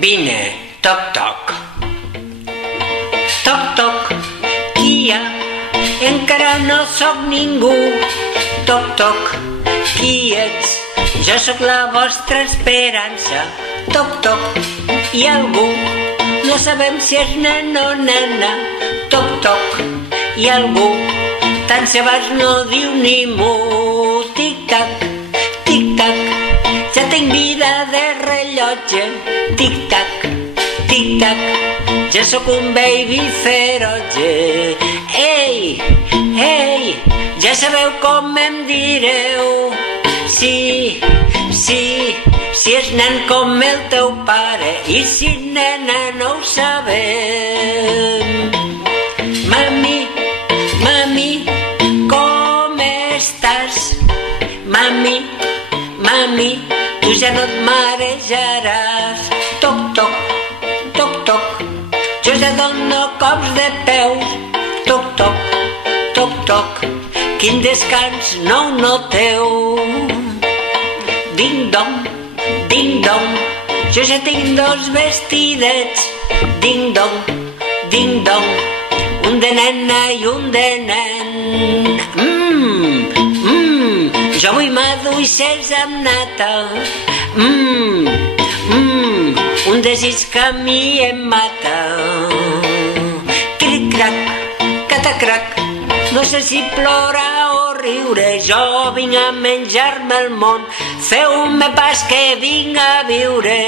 Vine, toc, toc. Toc, toc, qui hi ha? Encara no sóc ningú. Toc, toc, qui ets? Jo sóc la vostra esperança. Toc, toc, hi ha algú? No sabem si és nen o nena. Toc, toc, hi ha algú? Tant se vas no diu ni mu. Tic-tac, tic-tac, ja tinc vida de rellotge. Tic-tac, tic-tac, ja sóc un baby ferotge. Ei, ei, ja sabeu com em direu. Sí, sí, si és nen com el teu pare, i si nena no ho sabem. Mami, mami, com estàs? Mami, mami, tu ja no et marejaràs. Toc, toc, toc, toc, jo ja dono cops de peus. Toc, toc, toc, toc, quin descans no ho noteu. Ding dong, ding dong, jo ja tinc dos vestidets. Ding dong, ding dong, un de nena i un de nen. Jo vull maduixers amb nata. Un desig que a mi em mata. Cric-crac, catacrac, no sé si plorar o riure. Jo vinc a menjar-me el món. Feu-me pas que vinc a viure.